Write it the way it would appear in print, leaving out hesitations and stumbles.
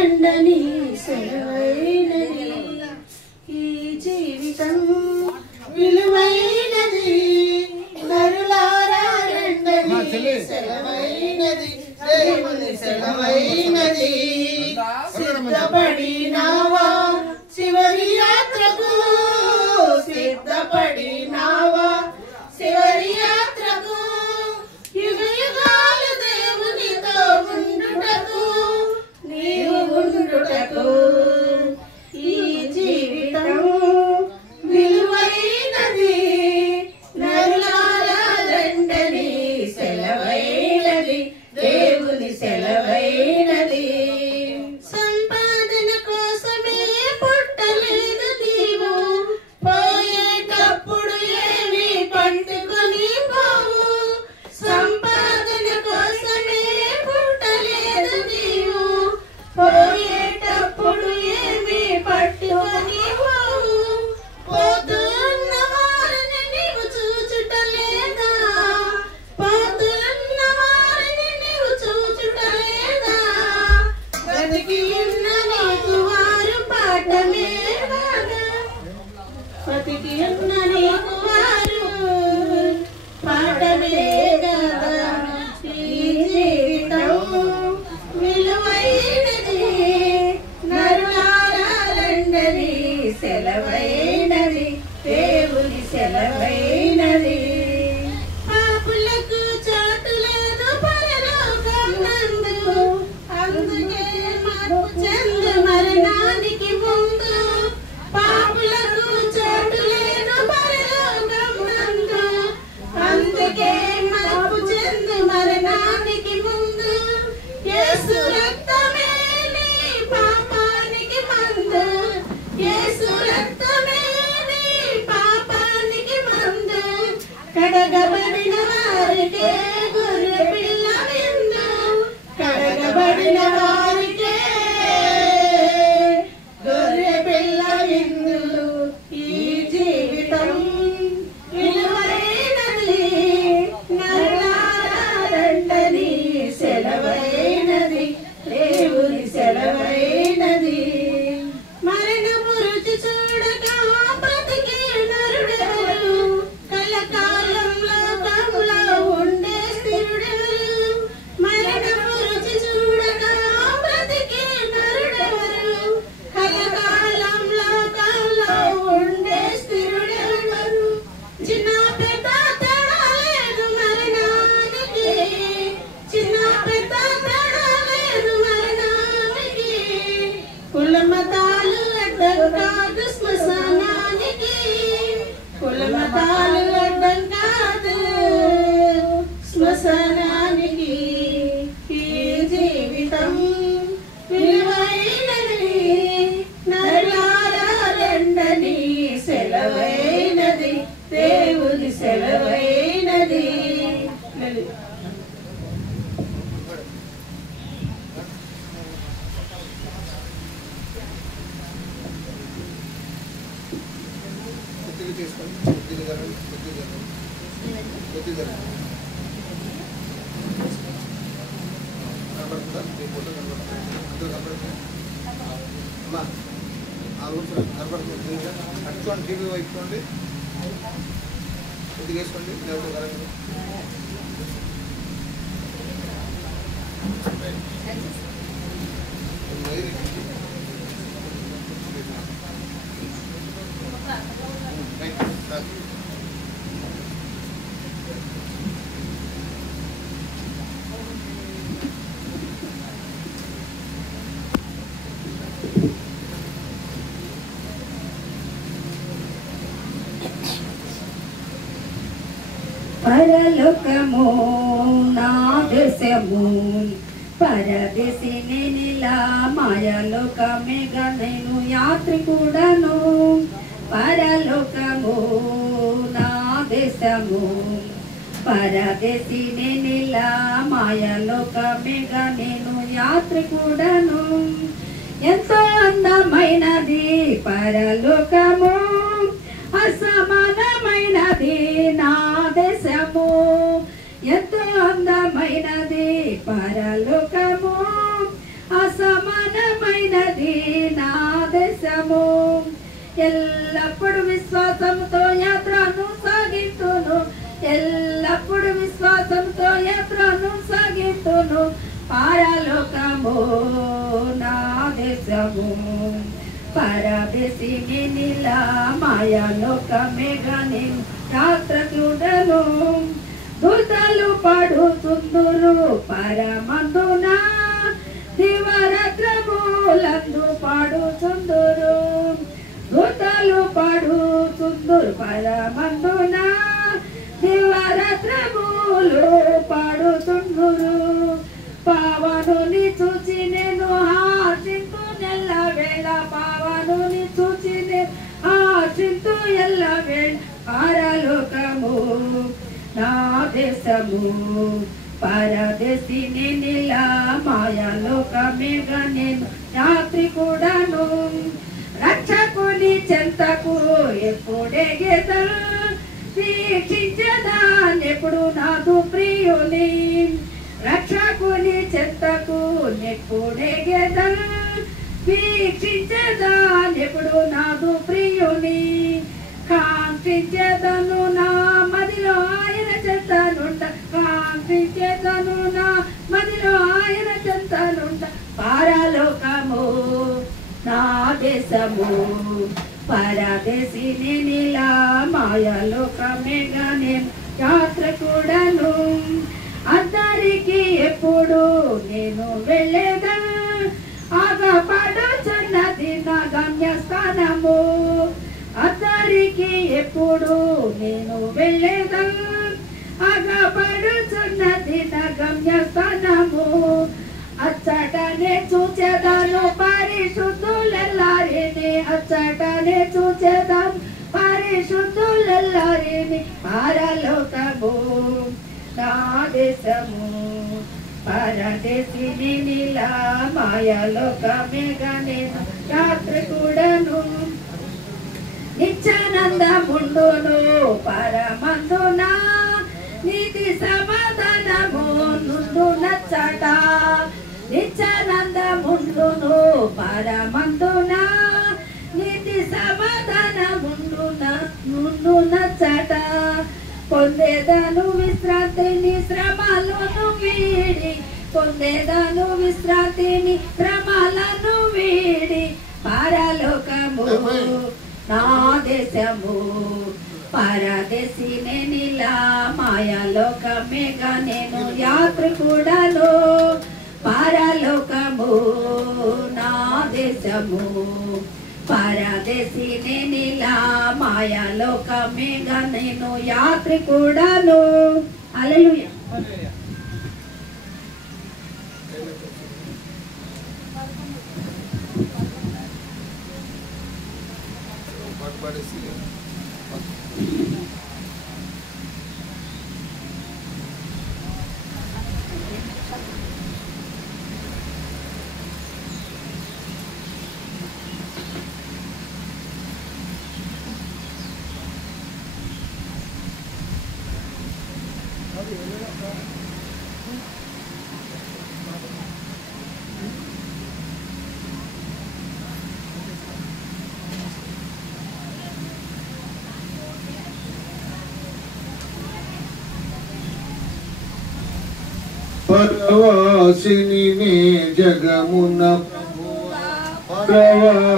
రండని సెలవైనది ఈ జీవితం విలువైనది నరులారా రండని సెలవైనది దేవుని సెలవైనది సిద్ధపడినావా చివరి యాత్రకు సిద్ధపడినావా చివరి యాత్రకు యుగ యుగాలు దేవునితో ఉండుటకు నీవు ఉండుటకు ఈ జీవితం విలువైనది నరులారా రండని సెలవైనది దేవుని సెలవైనది సంపాదన కోసమే పుట్టలేదు నీవు పోయేటప్పుడు ఏమి పట్టుకొని పోవు సంపాదన కోసమే పుట్టలేదు నీవు పోయేటప్పుడు ఏమి పట్టుకొని పోవు పోతున్న వారిని నీవు చూచుటలేదా పోతున్న వారిని నీవు చూచుటలేదా బతికి ఉన్న నీకు వారు పాఠమే కాదా బతికి ఉన్న నీకు వారు పాఠమే కదా ఈ జీవితం విలువైనది నరులారా రండని సెలవైనది దేవుని సెలవైనది పాపులకు చోటు లేదు పరలోకం నందు అందుకే మార్పు చెందు మరణానికి ముందు పాపులకు చోటు లేదు పరలోకం నందు అందుకే మార్పు చెందు మరణానికి ముందు యేసు రక్తమే నీ పాపానికి మందు యేసు రక్తమే నీ పాపానికి మందు కడగబడిన వారికే గొర్రె పిల్ల విందు కడగబడిన వారికే గొర్రె పిల్ల విందు ఈ జీవితం విలువైనది నరులారా రండని సెలవైనది దేవుని సెలవైనది మరణపు రుచి చూడక బ్రతికే నరుడెవరు కలకాలం లోకంలో ఉండే స్థిరుడెవరు మరణపు రుచి చూడక బ్రతికే నరుడెవరు కలకాలం లోకంలో ఉండే స్థిరుడెవరు చిన్న పెద్ద తేడా లేదు మరణానికి చిన్న పెద్ద తేడా లేదు మరణానికి కులమతాలు అడ్డం కాదు శ్మశానానికి కులమతాలు అడ్డం కాదు శ్మశానానికి ఈ జీవితం విలువైనది నరులారా రండని సెలవైనది దేవుని సెలవైనది కొద్దిగా చేసుకోండి కొద్దిగా జరగండి కొద్దిగా జరగండి కొద్దిగా జరగండి కనబడుతుందా మీ ఫోటో కనబడుతుంది అందరూ కనబడుతుంది అమ్మా ఆ ఊరు కనబడుతుంది అట్టుకోండి టీవీ వైపుకోండి కొద్దిగా వేసుకోండి లేకపోతే జరగదు పరలోకము నా దేశము పరదేశిని నిలా మాయలోకమేగా నేను యాత్రికుడను పరలోకము నా దేశము పరదేశిని నిలా మాయలోకమేగా నేను యాత్రికుడను ఎంతో అందమైనది పరలోకము అసమానమైనది నా దేశము ఎంతో అందమైనది పరలోకము అసమానమైన ఉన్నది నా దేశము. ఎల్లప్పుడు విశ్వాసంతో యాత్రను సాగితును, ఎల్లప్పుడు విశ్వాసంతో యాత్రను సాగితును. పరలోకము నా దేశము, పరదేశిని నీలా మాయాలోకమేగా నేను యాత్రకుడను. దూతలు పాడుచుందురు పరమందున, దివరాత్రములందు పాడుచుందురు. దూతలు పాడుచుందురు పరమందున, దివరాత్రములు పాడుచుందురు. పావనుని చూచి నేను ఆశింతు నెల్ల వేళ, పావనుని చూచి నేను ఆశింతు ఎల్ల వేళ. పరలోకము నా దేశము, పరదేశిని నీలా మాయాలోకమేగా నేను యాత్రికుడను. రక్షకుని చెంతకు ఎప్పుడెగెదను, వీక్షించదానెప్పుడు నాదు ప్రియుని. రక్షకుని చెంతకు ఎప్పుడెగెదను, వీక్షించదానెప్పుడు నాదు ప్రియుని. కాంక్షించేదను నా మదిలో ఆయన చెంతనుంట, కాంక్షించేదను నా మదిలో ఆయన చెంతనుంట. పరలోకము నా దేశము, పరదేశిని నీలా మాయాలోకమేగా నేను యాత్రకుడను. అందరికి ఎప్పుడు నేను వెళ్ళేదను, ఆగపడుచున్నది నా గమ్యస్థానము. అందరికి ఎప్పుడు నేను వెళ్ళేదను, ఆగపడుచున్నది నా గమ్యస్థానము. అచ్చటనే చూచేదాను పరిశుద్ధులెల్లారిని, అచ్చటనే చూచేదాను పరిశుద్ధులెల్లారిని. పరలోకము నా దేశము, పరదేశిని నీలా మాయాలోకమేగా నేను యాత్రికుడను. నిత్యానందముండును పరమందున, నీతి సమాధానము నుండు నచ్చట. నిత్యానందముండును పరమందున, నీతి సమాధానముండు నుండు నచ్చట. పొందేదను విశ్రాంతిని శ్రమలను వీడి, పొందేదను విశ్రాంతిని శ్రమలను వీడి. పరలోకము నా దేశము, పరదేశిని నీలా మాయాలోకమేగా నేను యాత్రికుడను. పరలోకము నా దేశము, పరదేశిని నీలా మాయాలోకమేగా నేను యాత్రికుడను. హల్లెలూయా. పరవాసిని నే జగమున, పరవాసిని